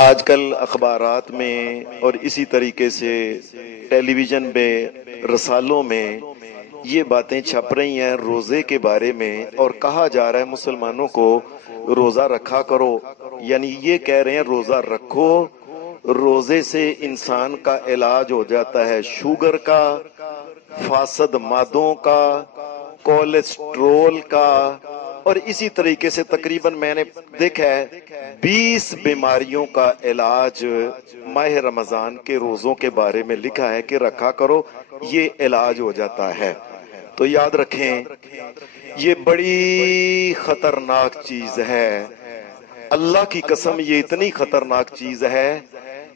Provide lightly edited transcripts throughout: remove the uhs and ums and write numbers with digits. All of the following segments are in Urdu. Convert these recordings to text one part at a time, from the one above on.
آج کل اخبارات میں اور اسی طریقے سے ٹیلی ویژن میں رسالوں میں یہ باتیں چھپ رہی ہیں روزے کے بارے میں، اور کہا جا رہا ہے مسلمانوں کو روزہ رکھا کرو، یعنی یہ کہہ رہے ہیں روزہ رکھو، روزے سے انسان کا علاج ہو جاتا ہے شوگر کا، فاسد مادوں کا، کولیسٹرول کا، اور اسی طریقے سے تقریباً میں نے دیکھا ہے 20 بیماریوں کا علاج ماہ رمضان کے روزوں کے بارے میں لکھا ہے کہ رکھا کرو، یہ علاج ہو جاتا ہے۔ تو یاد رکھیں یہ بڑی خطرناک چیز ہے، اللہ کی قسم یہ اتنی خطرناک چیز ہے۔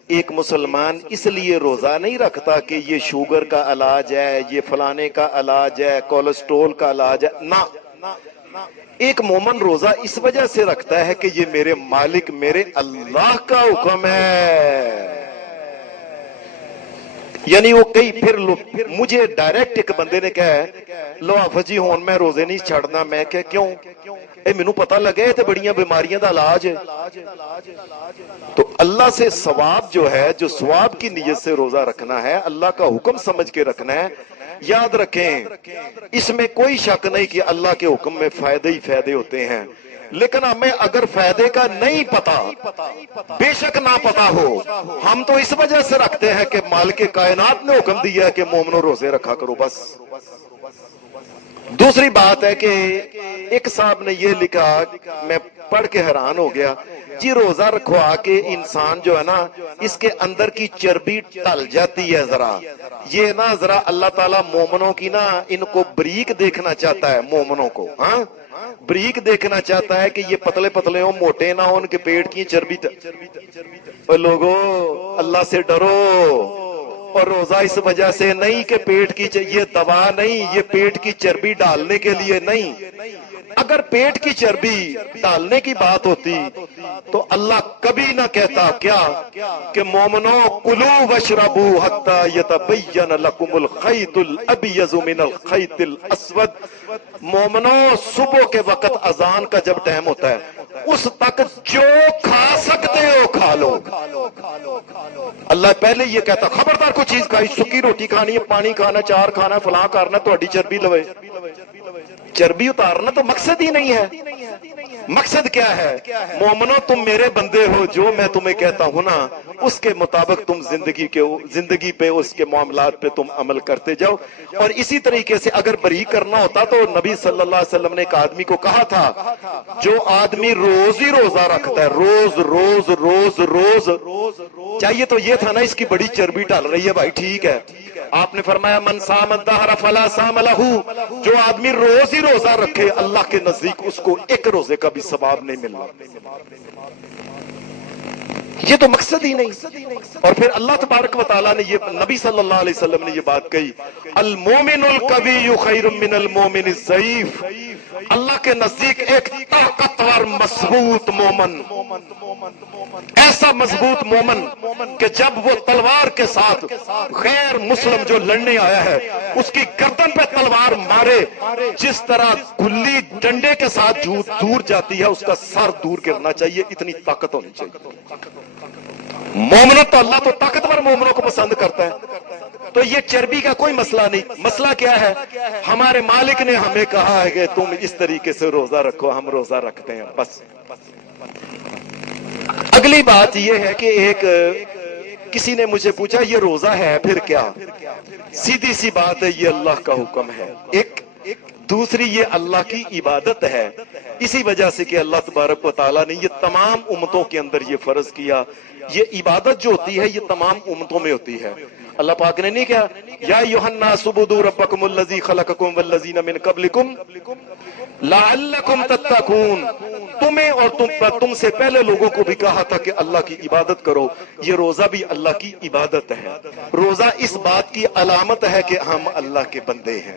ایک مسلمان اس لیے روزہ نہیں رکھتا کہ یہ شوگر کا علاج ہے، یہ فلانے کا علاج ہے، کولیسٹرول کا علاج ہے، نہ، ایک مومن روزہ اس وجہ سے رکھتا ہے کہ یہ میرے مالک میرے اللہ کا حکم ہے۔ یعنی وہ کئی پھر مجھے ڈائریکٹ ایک بندے نے کہا ہے لو آفت جی ہون میں روزے نہیں چھڑنا، میں کہ کیوں؟ مینوں پتہ لگے تے بڑیاں بیماریاں دا علاج ہے۔ تو اللہ سے ثواب جو ہے، جو ثواب کی نیت سے روزہ رکھنا ہے، اللہ کا حکم سمجھ کے رکھنا ہے، یاد رکھیں اس میں کوئی شک نہیں کہ اللہ کے حکم میں فائدے ہی فائدے ہوتے ہیں، لیکن ہمیں اگر فائدے کا نہیں پتا، بے شک نہ پتا ہو، ہم تو اس وجہ سے رکھتے ہیں کہ مالک کائنات نے حکم دیا ہے کہ مومنوں روزے رکھا کرو بس۔ دوسری بات ہے کہ ایک صاحب نے یہ لکھا، میں پڑھ کے حیران ہو گیا، جی روزہ رکھوا کے انسان جو ہے نا اس کے اندر کی چربی ٹل جاتی ہے، ذرا یہ نا ذرا اللہ تعالیٰ مومنوں کی نا ان کو بریک دیکھنا چاہتا ہے، مومنوں کو ہاں بریک دیکھنا چاہتا ہے کہ یہ پتلے پتلے ہوں، موٹے نہ ہوں، ان کے پیٹ کی چربی اور لوگوں اللہ سے ڈرو، اور روزہ اس وجہ سے نہیں کہ پیٹ کی یہ دوا نہیں، یہ پیٹ کی چربی ڈالنے کے لیے نہیں۔ اگر پیٹ کی چربی ڈالنے کی بات ہوتی تو اللہ کبھی نہ کہتا کیا کہ مومنو کلو واشربو حتی یتبین لکم الخیط الابیض من الخیط الاسود، مومنو صبح کے وقت اذان کا جب ٹائم ہوتا ہے اس تک جو کھا سکتے ہو کھا لو۔ اللہ پہلے یہ کہتا خبردار کوئی چیز کھائی، سکی روٹی کھانی ہے، پانی کھانا، چار کھانا، فلاں کرنا، تہاڈی چربی لوے۔ چربی اتارنا تو مقصد ہی نہیں ہے۔ مقصد کیا ہے؟ مومنو تم میرے بندے ہو، جو میں تمہیں کہتا ہوں نا اس کے مطابق تم زندگی پہ اس کے معاملات پہ تم عمل کرتے جاؤ۔ اور اسی طریقے سے اگر بری کرنا ہوتا تو نبی صلی اللہ علیہ وسلم نے ایک آدمی کو کہا تھا جو آدمی روز ہی روزہ رکھتا ہے، روز روز روز روز، چاہیے تو یہ تھا نا اس کی بڑی چربی ڈال رہی ہے بھائی، ٹھیک ہے، آپ نے فرمایا من صام الدہر فلا صام لہ، جو آدمی روز ہی روزہ رکھے اللہ کے نزدیک اس کو ایک روزے کا بھی ثواب نہیں ملنا۔ یہ تو مقصد ہی نہیں۔ اور پھر اللہ تبارک و تعالیٰ نے یہ نبی صلی اللہ علیہ وسلم نے یہ بات کہی المومن القوی خیر من المومن الضعیف، اللہ کے نزدیک ایک طاقتور مضبوط مومن، ایسا مضبوط مومن کہ جب وہ تلوار کے ساتھ غیر مسلم جو لڑنے آیا ہے اس کی گردن پہ تلوار مارے، جس طرح گلی ڈنڈے کے ساتھ دور جاتی ہے اس کا سر دور کرنا چاہیے، اتنی طاقت ہونی چاہیے۔ مومنوں تو اللہ تو طاقتور مومنوں کو پسند کرتا ہے۔ تو یہ چربی کا کوئی مسئلہ نہیں، مسئلہ کیا ہے؟ ہمارے مالک نے ہمیں کہا ہے کہ تم اس طریقے سے روزہ رکھو، ہم روزہ رکھتے ہیں بس۔ اگلی بات یہ ہے کہ ایک کسی نے مجھے پوچھا یہ روزہ ہے پھر کیا؟ سیدھی سی بات ہے، یہ اللہ کا حکم ہے ایک، دوسری یہ اللہ کی عبادت ہے، اسی وجہ سے کہ اللہ تبارک و تعالیٰ نے یہ تمام امتوں کے اندر یہ فرض کیا۔ یہ عبادت جو ہوتی ہے یہ تمام امتوں میں ہوتی ہے۔ اللہ پاک نے نہیں کہا یا ایھا الناس اعبدوا ربکم الذی خلقکم والذین من قبلکم لعلکم تتقون، تمہیں اور تم سے پہلے لوگوں کو بھی کہا تھا کہ اللہ کی عبادت کرو۔ یہ روزہ بھی اللہ کی عبادت ہے، روزہ اس بات کی علامت ہے کہ ہم اللہ کے بندے ہیں۔